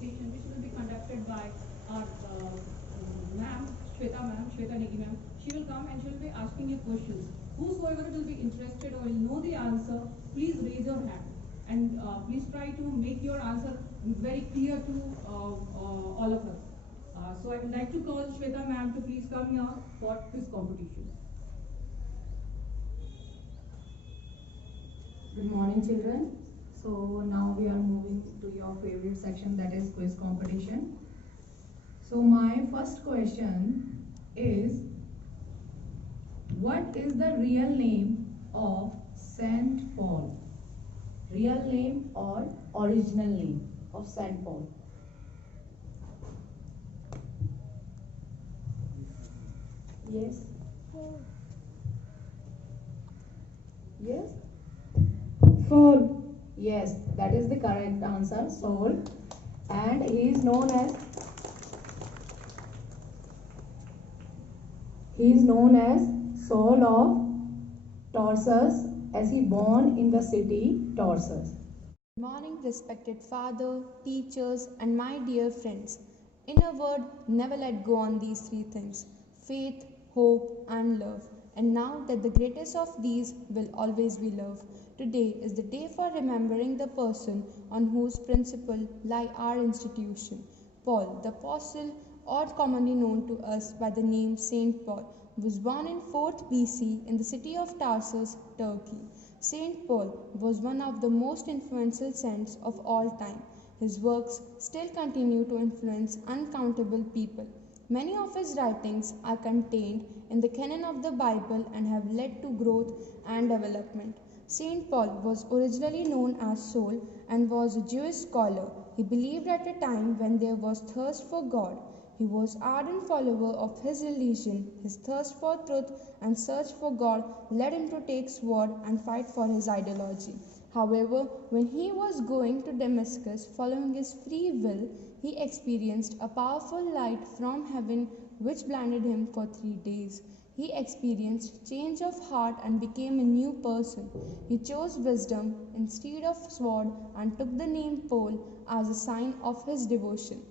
competition which will be conducted by our ma'am, Shweta Negi ma'am. She will come and she will be asking you questions. Whosoever will be interested or will know the answer, please raise your hand. And please try to make your answer very clear to all of us. So I would like to call Shweta ma'am to please come here for this competition. Good morning, children. So now we are moving to your favorite section, that is quiz competition. So my first question is, what is the real name of Saint Paul? Real name or original name of Saint Paul? Yes? Yes? Saul. Yes, that is the correct answer, Saul. And he is known as Saul of Tarsus, as he born in the city Tarsus. Good morning, respected father, teachers, and my dear friends. In a word, never let go on these three things: faith, hope, and love. And now that the greatest of these will always be love. Today is the day for remembering the person on whose principle lie our institution. Paul, the apostle, or commonly known to us by the name Saint Paul, was born in 4th BC in the city of Tarsus, Turkey. Saint Paul was one of the most influential saints of all time. His works still continue to influence uncountable people. Many of his writings are contained in the canon of the Bible and have led to growth and development. Saint Paul was originally known as Saul and was a Jewish scholar. He believed at a time when there was thirst for God. He was an ardent follower of his religion. His thirst for truth and search for God led him to take sword and fight for his ideology. However, when he was going to Damascus following his free will, he experienced a powerful light from heaven which blinded him for 3 days. He experienced change of heart and became a new person. He chose wisdom instead of sword and took the name Paul as a sign of his devotion.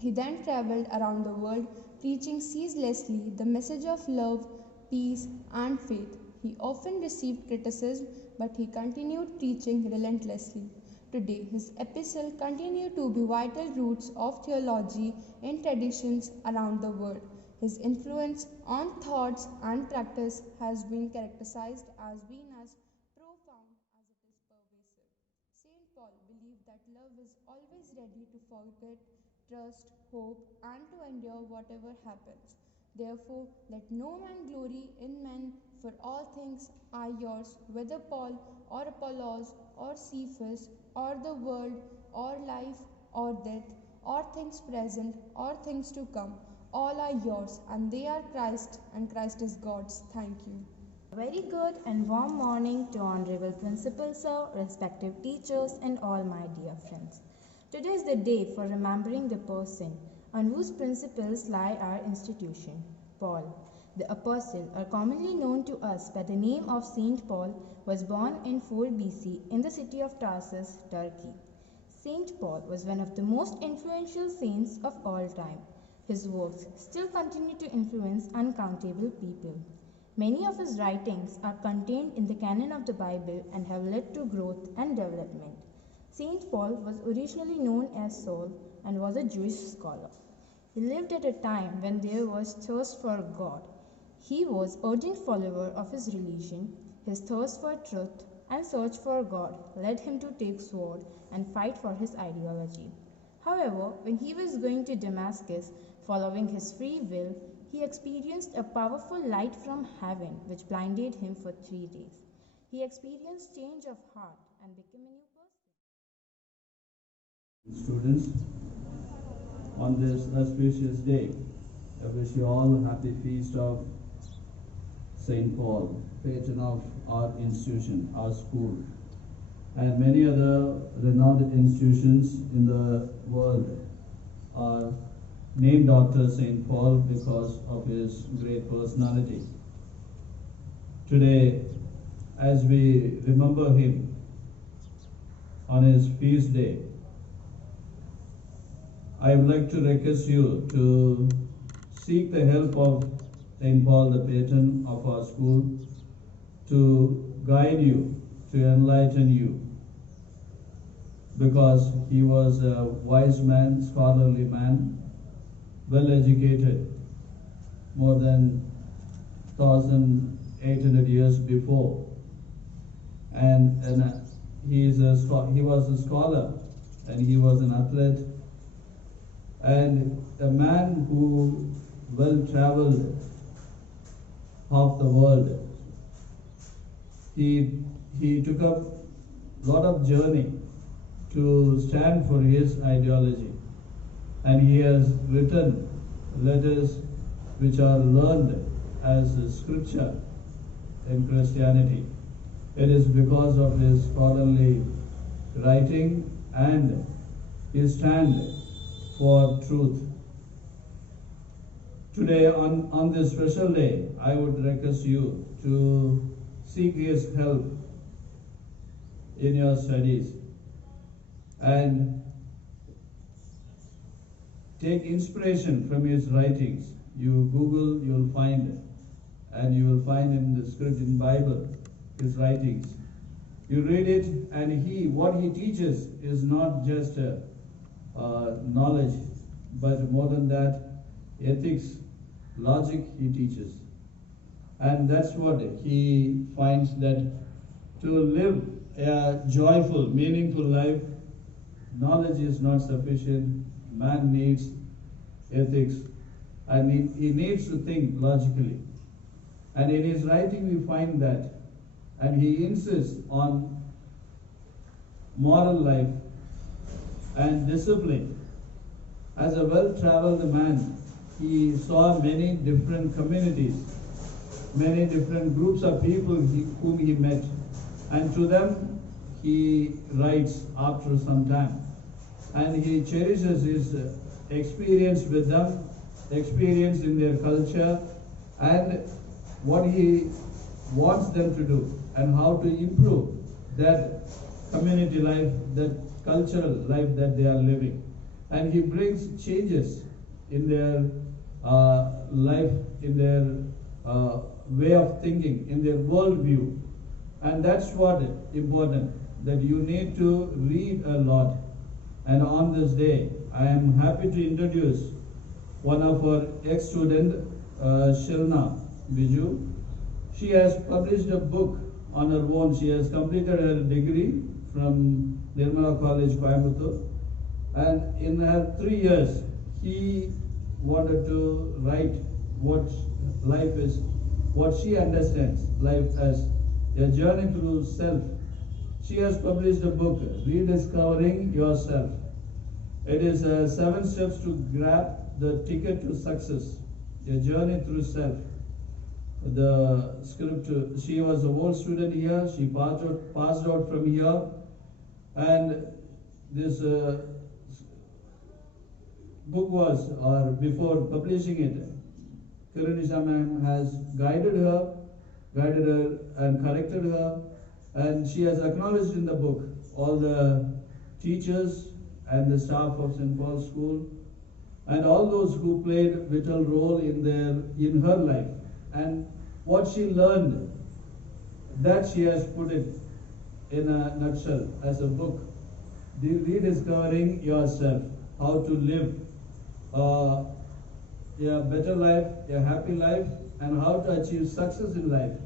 He then traveled around the world preaching ceaselessly the message of love, peace, and faith. He often received criticism, but he continued preaching relentlessly. Today, his epistles continue to be vital roots of theology in traditions around the world. His influence on thoughts and practice has been characterized as being as profound as it is pervasive. Saint Paul believed that love is always ready to forget, trust, hope, and to endure whatever happens. Therefore, let no man glory in men, for all things are yours, whether Paul or Apollos or Cephas or the world or life or death or things present or things to come. All are yours, and they are Christ, and Christ is God's. Thank you. A very good and warm morning to Honorable Principal Sir, respective teachers, and all my dear friends. Today is the day for remembering the person on whose principles lie our institution, Paul. The apostle, or commonly known to us by the name of Saint Paul, was born in 4 BC in the city of Tarsus, Turkey. Saint Paul was one of the most influential saints of all time. His works still continue to influence uncountable people. Many of his writings are contained in the canon of the Bible and have led to growth and development. Saint Paul was originally known as Saul and was a Jewish scholar. He lived at a time when there was thirst for God. He was an ardent follower of his religion. His thirst for truth and search for God led him to take sword and fight for his ideology. However, when he was going to Damascus, following his free will, he experienced a powerful light from heaven which blinded him for 3 days. He experienced change of heart and became a new person. Students, on this auspicious day, I wish you all a happy feast of St. Paul, patron of our institution, our school, and many other renowned institutions in the world are named after St. Paul because of his great personality. Today, as we remember him on his feast day, I would like to request you to seek the help of St. Paul, the patron of our school, to guide you, to enlighten you, because he was a wise man, scholarly man, well educated, more than 1,800 years before, and he was a scholar, and he was an athlete, and a man who well traveled half the world. He took up a lot of journey to stand for his ideology, and he has written letters which are learned as scripture in Christianity. It is because of his scholarly writing and his stand for truth. Today, on this special day, I would request you to seek his help in your studies and take inspiration from his writings. You Google, you'll find, and you will find in the script in Bible his writings. You read it, and what he teaches is not just knowledge, but more than that, ethics, logic he teaches. And that's what he finds, that to live a joyful, meaningful life, knowledge is not sufficient. Man needs ethics, and he needs to think logically. And in his writing we find that, and he insists on moral life and discipline. As a well-traveled man, he saw many different communities, many different groups of people whom he met, and to them he writes after some time. And he cherishes his experience with them, experience in their culture, and what he wants them to do, and how to improve that community life, that cultural life that they are living. And he brings changes in their life, in their way of thinking, in their worldview. And that's what is important, that you need to read a lot. And on this day, I am happy to introduce one of our ex-student, Shalna Biju. She has published a book on her own. She has completed her degree from Nirmala College, Coimbatore. And in her 3 years, he wanted to write what life is, what she understands life as a journey through self. She has published a book, Rediscovering Yourself. It is 7 steps to grab the ticket to success, a journey through self. The script, she was a old student here, she passed out from here, and this book was, or before publishing it, Cilicia ma'am has guided her and corrected her, and she has acknowledged in the book all the teachers and the staff of St. Paul's School and all those who played a vital role in her life, and what she learned, that she has put it in a nutshell as a book, Rediscovering Yourself, how to live a better life, a happy life, and how to achieve success in life.